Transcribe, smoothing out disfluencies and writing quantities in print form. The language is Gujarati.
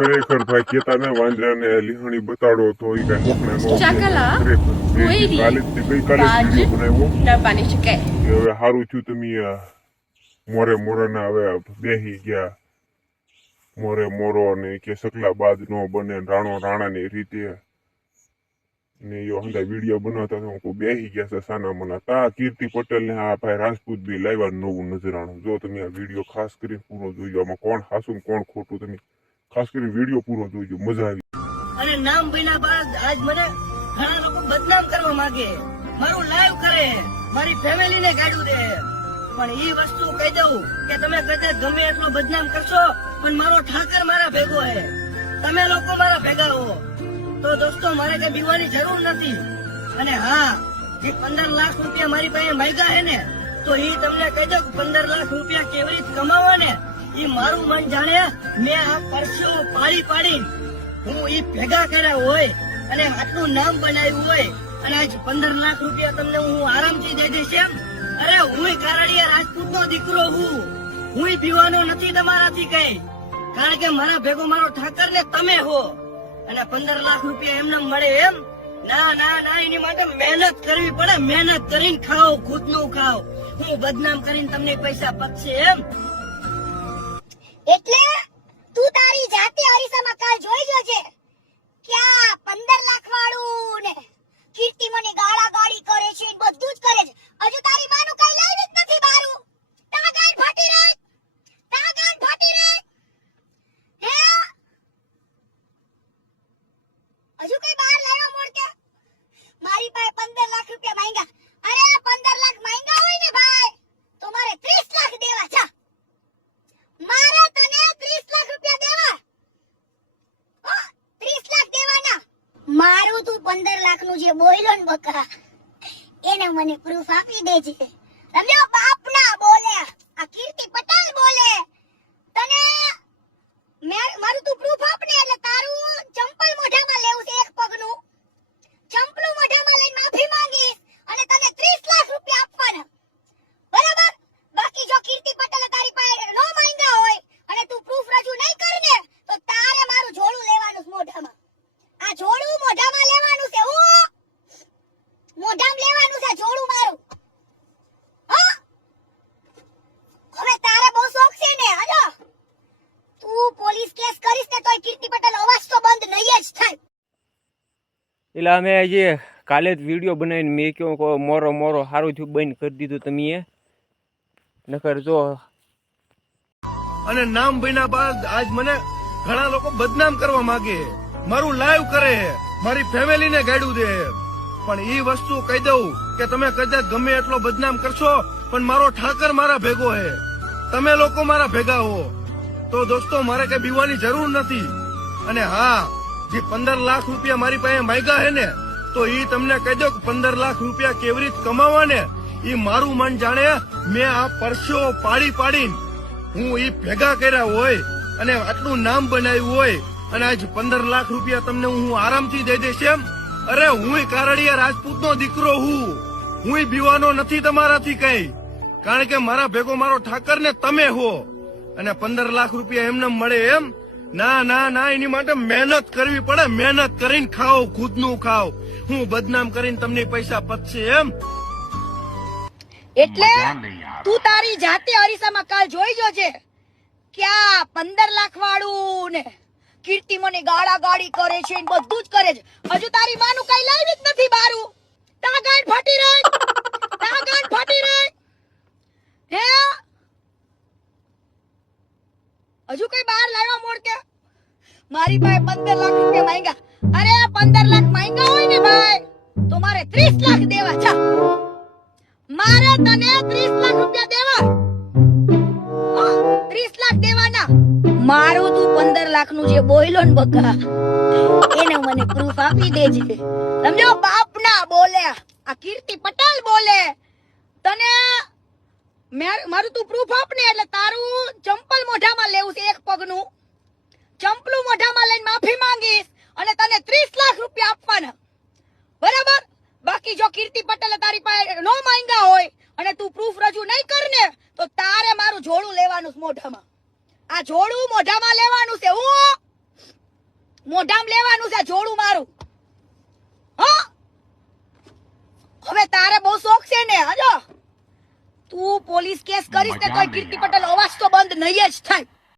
ખરેખર ભાઈ કેતા ને વાંદરાને લીહણી બતાડો તો ઈ કઈ મોકને નો Chakala, Wady, કાલે વિડીયો બનાવ્યો Nabani Chike. કે હવે સારું થયું તમે મોરે મોરાના હવે બેહી ગયા મોરે મોરો ને કે સકલા બાદ નો બને રાણો રાણાની રીતે ને યો હંદા વિડીયો બનાવતા તો બેહી ગયા છે સાના મના તા કીર્તિ પટેલ ને આ ભાઈ રાજપૂત બી લાવ્યા નવું નજરાણું જો તમે આ વિડીયો ખાસ કરીને પૂરો જોઈજો આમાં કોણ હાસું ને કોણ ખોટું તમે ખાસ કરીને વિડીયો પૂરો જોઈજો મજા આવી અને નામ બન્યા બાદ આજ મને ઘણા લોકો બદનામ કરવા માંગે મારું લાઈવ કરે મારી ફેમિલી ને ગાડું દે પણ ઈ વસ્તુ કહી દઉં કે તમે કદાચ ગમે એટલો બદનામ કરશો પણ મારો ઠાકર મારા ભેગો હે તમે લોકો મારા ભેગા હો તો દોસ્તો મારે કઈ બીવાની જરૂર નથી અને હા જે 15 લાખ રૂપિયા મારી પાસે માંગ્યા હે ને તો ઈ તમને કહી દઉં 15 લાખ રૂપિયા કેવી રીતે કમાવા ને ઈ મારું મન જાણે મેં આ પરસ્યો પાડી પાડી હું ઈ ભેગા કર્યા હોય અને આટલું નામ બનાવ્યું હોય અને આજ 15 લાખ રૂપિયા તમને હું આરામથી દઈ દઈશ એમ અરે હું કારડિયા રાજપૂત નો દીકરો હું પીવાનો નથી તમારાથી કઈ કારણ કે મારા ભેગો મારો ઠાકર ને તમે હો અને 15 લાખ રૂપિયા એમને મળે એમ ના ના ના એની માટે મહેનત કરવી પડે મહેનત કરીને ખાઓ ખુદનું ખાઓ હું બદનામ કરીને તમને પૈસા પકશે એમ એટલે તું તારી જાતે અરીસામાં કાલ જોઈ જોજે ક્યાં 15 લાખ વાળું ને કીર્તિ મને ગાળા ગાળી કરે છે ને બધું જ કરે છે હજુ તારી માનું કઈ લાવી જ નથી બારું તા ગાન ફાટી રહી હે હજુ કઈ બહાર લાવ્યો મોડ કે મારી પાસે 15 લાખ રૂપિયા માંગ્યા અરે 15 લાખ માંગ્યા હોય ને ભાઈ તો મારે 30 લાખ દેવા છે મારે તને 30 લાખ રૂપિયા દેવા 30 લાખ દેવાના મારું તું 15 લાખ નું જે બોલ્યો ને બકા એને મને પ્રૂફ આપી દેજે સમજો બાપ ના બોલે આ કીર્તિ પટેલ બોલે તને મારું તું પ્રૂફ આપને એટલે તારું ચંપલ મોઢામાં લેવું છે એક પગનું ચંપલું મોઢામાં લઈને માફી માંગીશ અને તને 30 લાખ રૂપિયા આપવાના બરાબર બાકી જો કીર્તિ પટેલ તારી પાસે નો માંગ્યા હોય અને તું પ્રૂફ રજૂ નહીં કરને તો તારે મારું જોડું લેવાનું છે મોઢામાં આ જોડું મોઢામાં લેવાનું છે હું મોઢામાં લેવાનું છે જોડું મારું હા હવે તારે બહુ શોખ છે ને હજો તું પોલીસ કેસ કરીશ ને તોય કીર્તિ પટેલ અવાજ તો બંધ નહીં જ થાય એટલે અમે આજે કાલે જ વિડીયો બનાવીને મેં કહ્યું મોરો મોરો સારું થયું બંધ કરી દીધું તમે નકર જો અને નામ બન્યા બાદ આજ મને ઘણા લોકો બદનામ કરવા માંગે મારું લાઈવ કરે મારી ફેમિલી ને ગાડું દે પણ ઈ વસ્તુ કહી દઉં કે તમે કદાચ ગમે એટલો બદનામ કરશો પણ મારો ઠાકર મારા ભેગો હે તમે લોકો મારા ભેગા હો તો દોસ્તો મારે કઈ બીવાની જરૂર નથી અને હા જે 15 લાખ રૂપિયા મારી પાસે માંગ્યા હે ને તો ઈ તમને કહી દઉં કે 15 લાખ રૂપિયા કેવી રીતે કમાવા ને ઈ મારું મન જાણે મેં આ પરસ્યો પાડી પાડીને હું ઈ ભેગા કર્યા હોય અને આટલું નામ બનાવ્યું હોય અને આજ 15 લાખ રૂપિયા તમને હું આરામથી દઈ દઈશ એમ અરે હું કારડિયા રાજપૂત નો દીકરો હું બીવાનો નથી તમારાથી કઈ કારણ કે મારા ભેગો મારો ઠાકર ને તમે હો અને 15 લાખ રૂપિયા એમને મળે એમ ના ના ના એની માટે મહેનત કરવી પડે મહેનત કરીને ખાઓ ખુદનું ખાઓ હું બદનામ કરીને તમને પૈસા પતશે એમ એટલે તું તારી જાતે અરીસામાં કાલ જોઈ જોજે ક્યાં 15 લાખ વાળું ને કીર્તિ મને ગાળા ગાળી કરે છે ને બધું જ કરે છે હજુ તારી માનું કઈ લાવી જ નથી બારું તા ગાન ફાટી રહી હે હજુ કઈ બહાર લાવ્યો મોડ કે મારી પાસે 15 લાખ રૂપિયા માંગ્યા અરે 15 લાખ માંગ્યા હોય ને ભાઈ તો મારે 30 લાખ દેવા છે મારે તને 30 લાખ રૂપિયા દેવા 30 લાખ દેવાના મારું તું 15 લાખ નું જે બોલ્યો ને બકા એને મને પ્રૂફ આપી દેજે સમજો બાપ ના બોલે આ કીર્તિ પટેલ બોલે તને મારું તું પ્રૂફ આપને એટલે તારું ચંપલ મોઢામાં લેવું છે એક પગનું ચંપલું મોઢામાં લઈને માફી માંગીશ અને તને 30 લાખ રૂપિયા આપવાના બરાબર બાકી જો કીર્તિ પટેલ તારી પાસે નો માંગ્યા હોય અને તું પ્રૂફ રજૂ નહીં કરને તો તારે મારું જોડું લેવાનું છે મોઢામાં આ જોડું મોઢામાં લેવાનું છે હું મોઢામ લેવાનું છે જોડું મારું હા હવે તારે બહુ શોખ છે ને હજો તું પોલીસ કેસ કરીશ ને તો કીર્તિ પટેલ અવાજ તો બંધ નહીં જ થાય